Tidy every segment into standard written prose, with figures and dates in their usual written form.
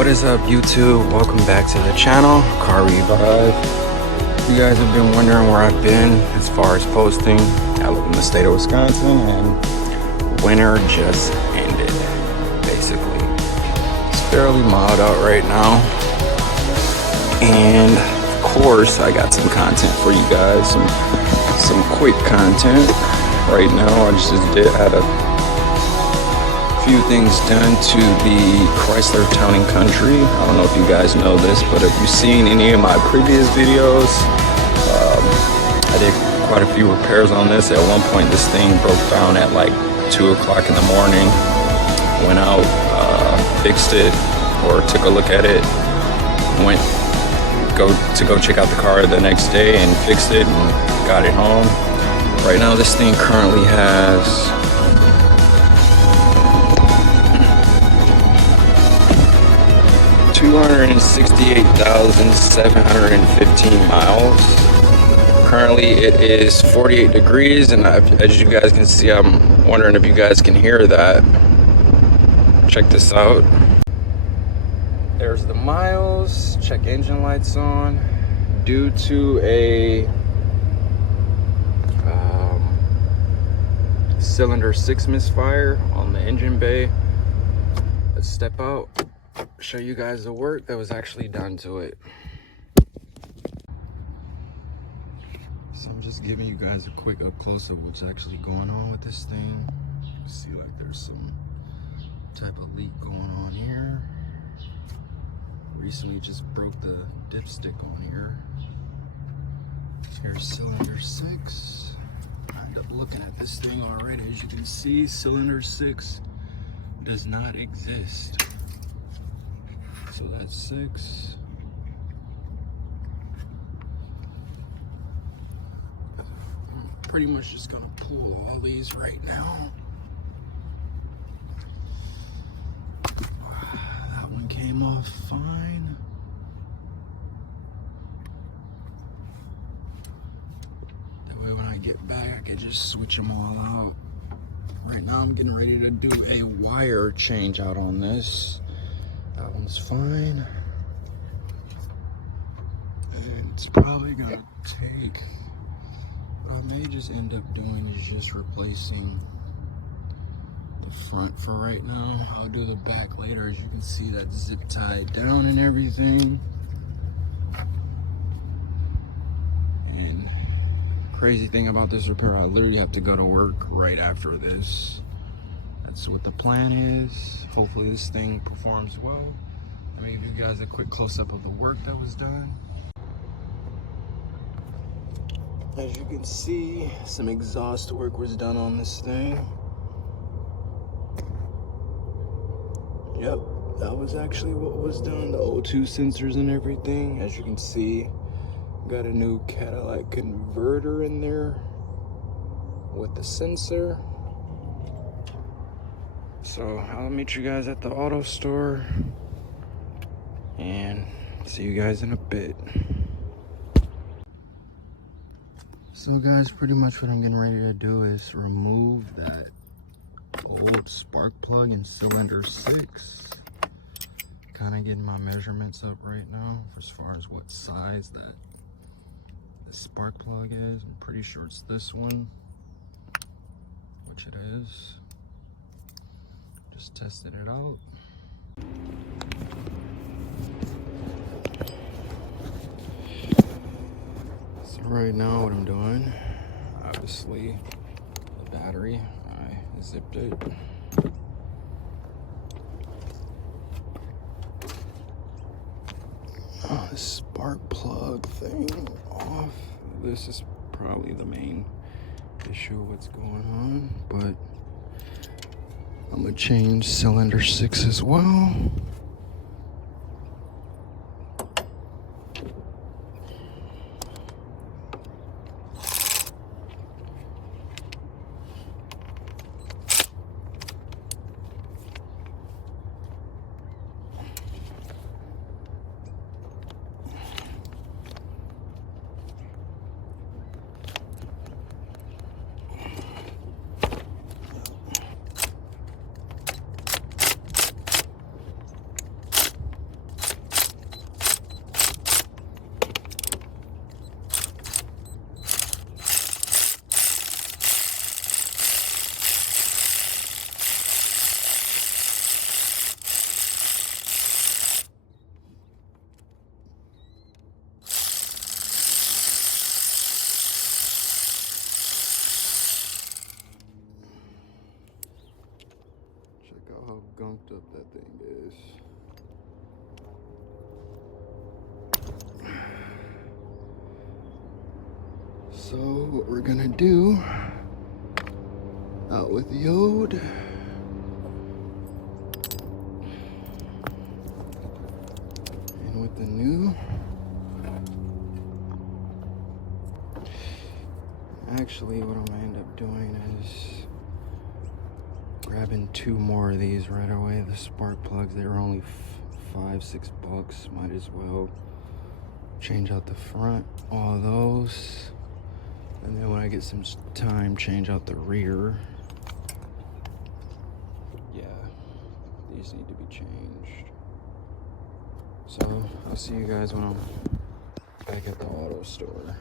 What is up, YouTube? Welcome back to the channel, Car Revive. You guys have been wondering where I've been as far as posting. I live in the state of Wisconsin and winter just ended, basically. It's fairly mild out right now. And of course, I got some content for you guys, some quick content. Right now, I just had a few things done to the Chrysler Town & Country. I don't know if you guys know this, but if you've seen any of my previous videos, I did quite a few repairs on this. At one point, this thing broke down at like 2 o'clock in the morning. Went out, fixed it, or took a look at it. Went to go check out the car the next day and fixed it and got it home. Right now, this thing currently has 268,715 miles. Currently it is 48 degrees, and as you guys can see, I'm wondering if you guys can hear that. Check this out. There's the miles. Check engine lights on. Due to a cylinder 6 misfire on the engine bay. Let's step out, show you guys the work that was actually done to it. So I'm just giving you guys a quick up close of what's actually going on with this thing. You can see like there's some type of leak going on here. Recently just broke the dipstick on here. Here's cylinder 6. I end up looking at this thing already. As you can see, cylinder 6 does not exist. So that's 6. I'm pretty much just gonna pull all these right now. That one came off fine. That way when I get back, I can just switch them all out. Right now I'm getting ready to do a wire change out on this. That one's fine. And it's probably gonna take, what I may just end up doing is just replacing the front for right now. I'll do the back later. As you can see, that's zip tied down and everything. And crazy thing about this repair, I literally have to go to work right after this. That's what the plan is. Hopefully this thing performs well. Let me give you guys a quick close-up of the work that was done. As you can see, some exhaust work was done on this thing. Yep, that was actually what was done. The O2 sensors and everything. As you can see, got a new catalytic converter in there with the sensor. So I'll meet you guys at the auto store and see you guys in a bit. So guys, pretty much what I'm getting ready to do is remove that old spark plug in cylinder 6. Kind of getting my measurements up right now as far as what size that the spark plug is. I'm pretty sure it's this one, which it is. Just tested it out. So right now what I'm doing, obviously the battery, I zipped it. Oh, the spark plug thing off. This is probably the main issue of what's going on, but I'm gonna change cylinder 6 as well. how gunked up that thing is. So what we're gonna do out with the old and with the new. Actually, what I'm gonna end up doing is grabbing 2 more of these right away. The spark plugs, they were only $5-6. Might as well change out the front, all of those. And then when I get some time, change out the rear. Yeah, these need to be changed. So I'll see you guys when I'm back at the auto store.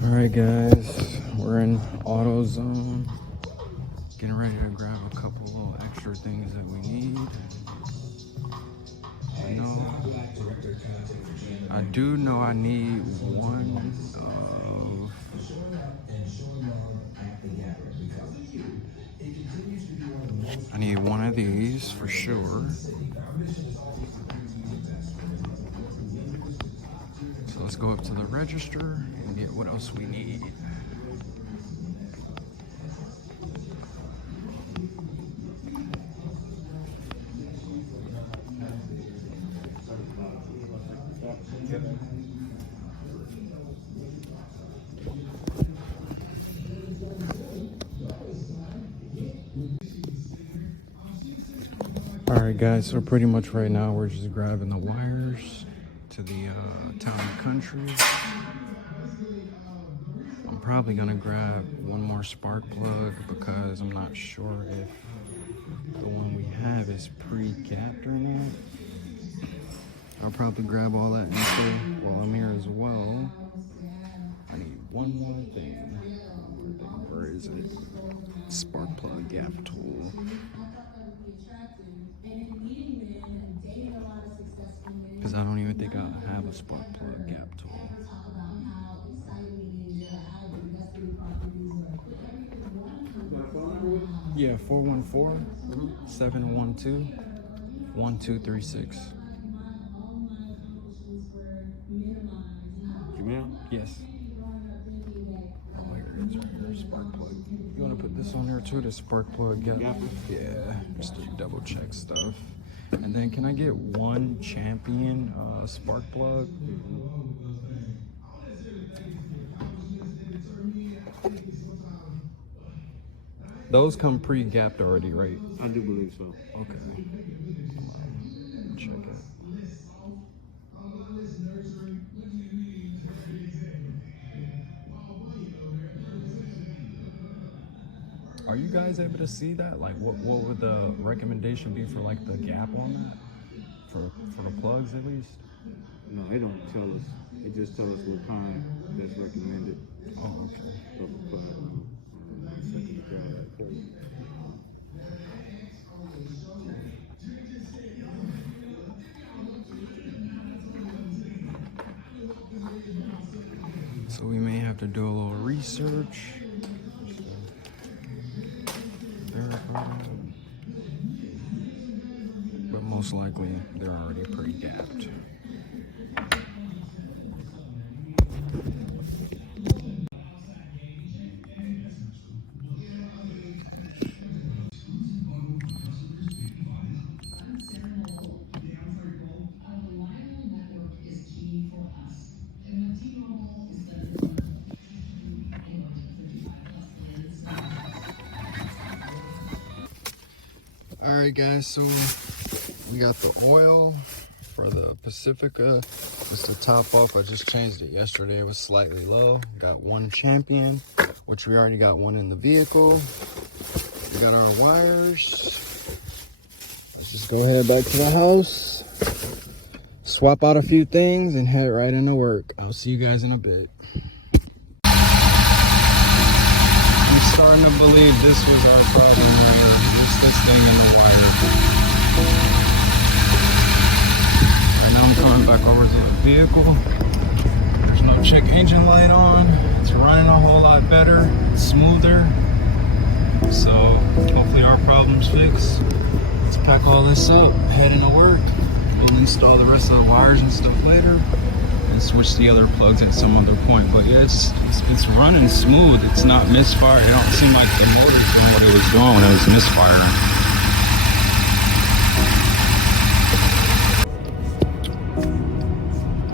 Alright guys, we're in AutoZone. Getting ready to grab a couple little extra things that we need. I do know I need one of these for sure. So let's go up to the register and get what else we need. Alright guys, so pretty much right now we're just grabbing the wires to the Town and Country. I'm probably gonna grab one more spark plug because I'm not sure if the one we have is pre-gapped or not. I'll probably grab all that info while I'm here as well. I need one more thing. Where is it? Spark plug gap tool. Because I don't even think I have a spark plug gap tool. Yeah, 414-712-1236. Yes. Oh, here it is right here, spark plug. You want to put this on there too, the spark plug gap? Yeah, just to double check stuff. And then can I get one champion spark plug? Those come pre-gapped already, right? I do believe so. Okay. Check it. Are you guys able to see that? Like, what would the recommendation be for like the gap on that? For the plugs at least? No, they don't tell us. They just tell us what kind that's recommended. Oh, okay. Of a plug. One second to grab that for you. So we may have to do a little research. But most likely they're already pre-gapped. Alright guys, so we got the oil for the Pacifica. Just to top off, I just changed it yesterday. It was slightly low. Got one champion, which we already got one in the vehicle. We got our wires. Let's just go ahead back to the house, swap out a few things, and head right into work. I'll see you guys in a bit. I'm starting to believe this was our problem here. This thing in the wire. And now I'm coming back over to the vehicle. There's no check engine light on. It's running a whole lot better, smoother. our problems fixed, let's pack all this up, head into work. We'll install the rest of the wires and stuff later, and switch the other plugs at some other point. But yeah, it's running smooth. It's not misfire. It don't seem like the motor's doing what it was doing when it was misfiring.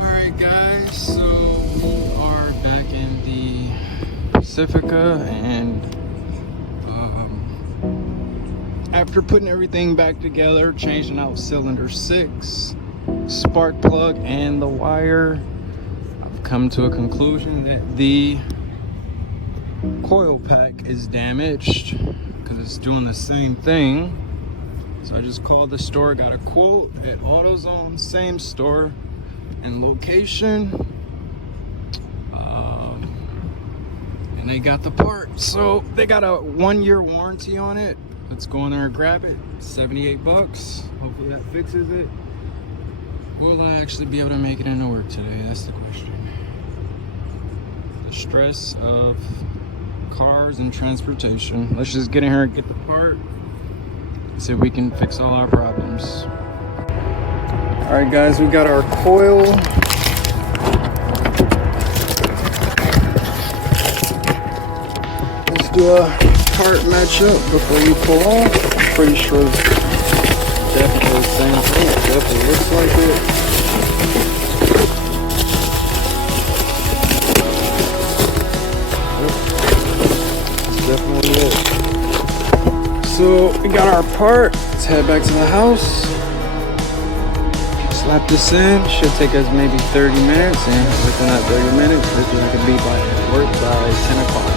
Alright guys, so we are back in the Pacifica, and after putting everything back together, changing out cylinder 6, spark plug, and the wire, I've come to a conclusion that the coil pack is damaged because it's doing the same thing. So I just called the store, got a quote at AutoZone, same store and location, and they got the part. So they got a 1-year warranty on it. Let's go in there and grab it. 78 bucks. Hopefully that fixes it. Will I actually be able to make it into work today? That's the question. The stress of cars and transportation. Let's just get in here and get the part. See if we can fix all our problems. Alright guys, we got our coil. Let's do a part matchup before you pull off. I'm pretty sure it's definitely the same thing. It definitely looks like it. Yep. That's definitely it. So we got our part. Let's head back to the house. Slap this in. Should take us maybe 30 minutes, and within that 30 minutes, hopefully I can be by work by 10 o'clock.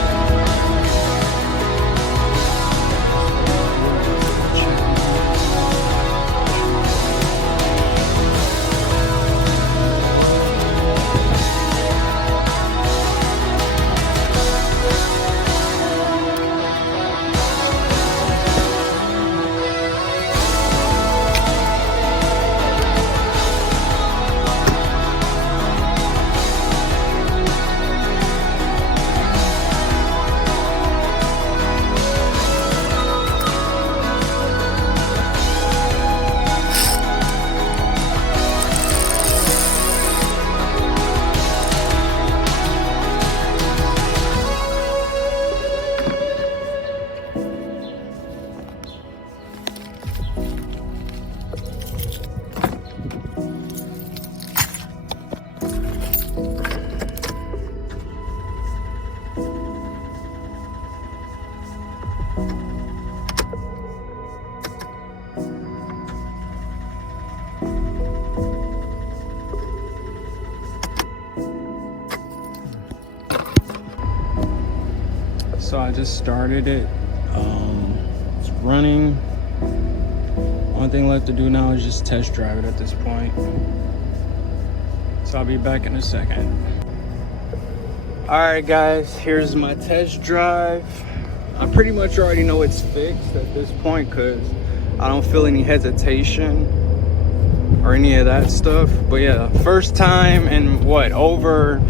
So I just started it. It's running. Only thing left to do now is just test drive it at this point. So I'll be back in a second. Alright guys, here's my test drive. I pretty much already know it's fixed at this point because I don't feel any hesitation or any of that stuff. But yeah, first time in what, over,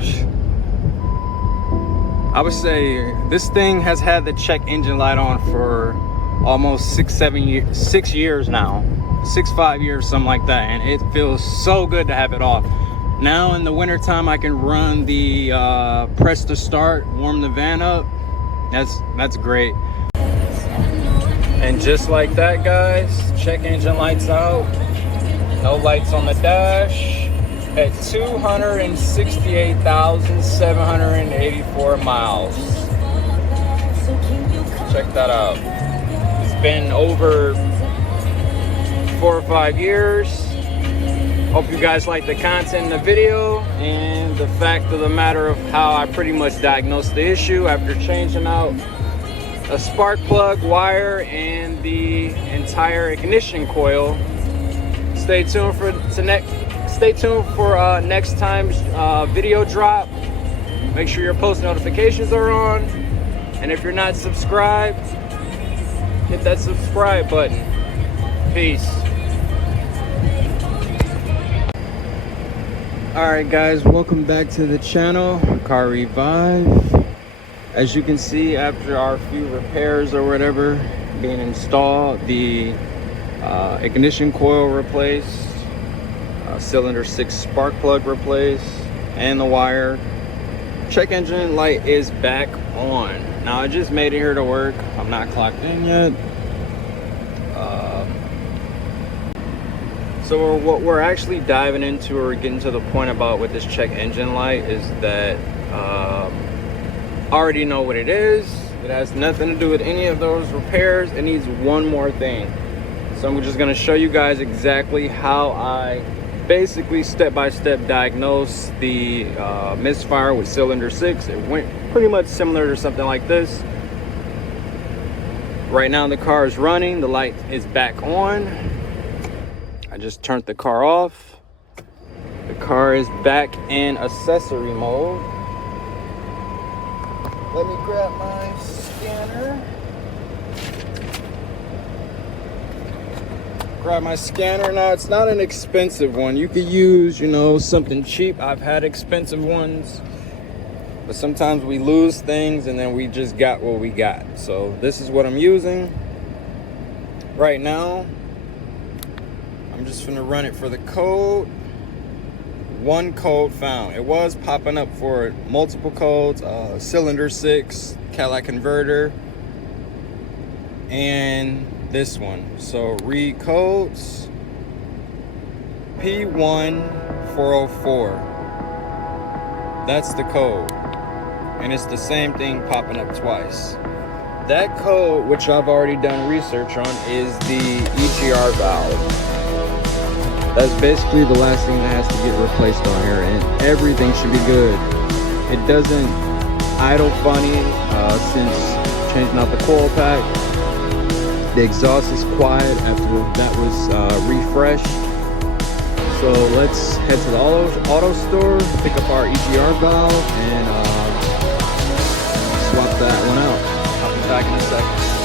I would say this thing has had the check engine light on for almost 6 years now. 5 years, something like that. And it feels so good to have it off. Now in the wintertime, I can run the press to start, warm the van up. That's great. And just like that, guys, check engine lights out. No lights on the dash. At 268,784 miles. Check that out. It's been over 4 or 5 years. Hope you guys like the content in the video and the fact of the matter of how I pretty much diagnosed the issue after changing out a spark plug, wire, and the entire ignition coil. Stay tuned for next time's video drop. Make sure your post notifications are on, and if you're not subscribed, hit that subscribe button. Peace. Alright guys, welcome back to the channel, Car Revive. As you can see, after our few repairs or whatever, being installed. The ignition coil replaced, cylinder 6 spark plug replaced, and the wire. Check engine light is back on. Now I just made it here to work. I'm not clocked in yet. So what we're actually diving into, or getting to the point about with this check engine light, is that I already know what it is. It has nothing to do with any of those repairs. It needs one more thing. So I'm just going to show you guys exactly how I basically step-by-step diagnose the Misfire with cylinder 6. It went pretty much similar to something like this. Right now the car is running. The light is back on. I just turned the car off. The car is back in accessory mode. Let me grab my scanner. Grab my scanner. Now, it's not an expensive one. You could use, you know, something cheap. I've had expensive ones, but sometimes we lose things and then we just got what we got. So this is what I'm using right now. I'm just gonna run it for the code. One code found. It was popping up for multiple codes, cylinder 6, Cadillac converter, and this one. So read codes. P1404. That's the code. And it's the same thing popping up twice. That code, which I've already done research on, is the EGR valve. That's basically the last thing that has to get replaced on here, and everything should be good. It doesn't idle funny since changing out the coil pack. The exhaust is quiet after that was refreshed. So let's head to the auto store, pick up our EGR valve, and swap that one out. I'll be back in a second.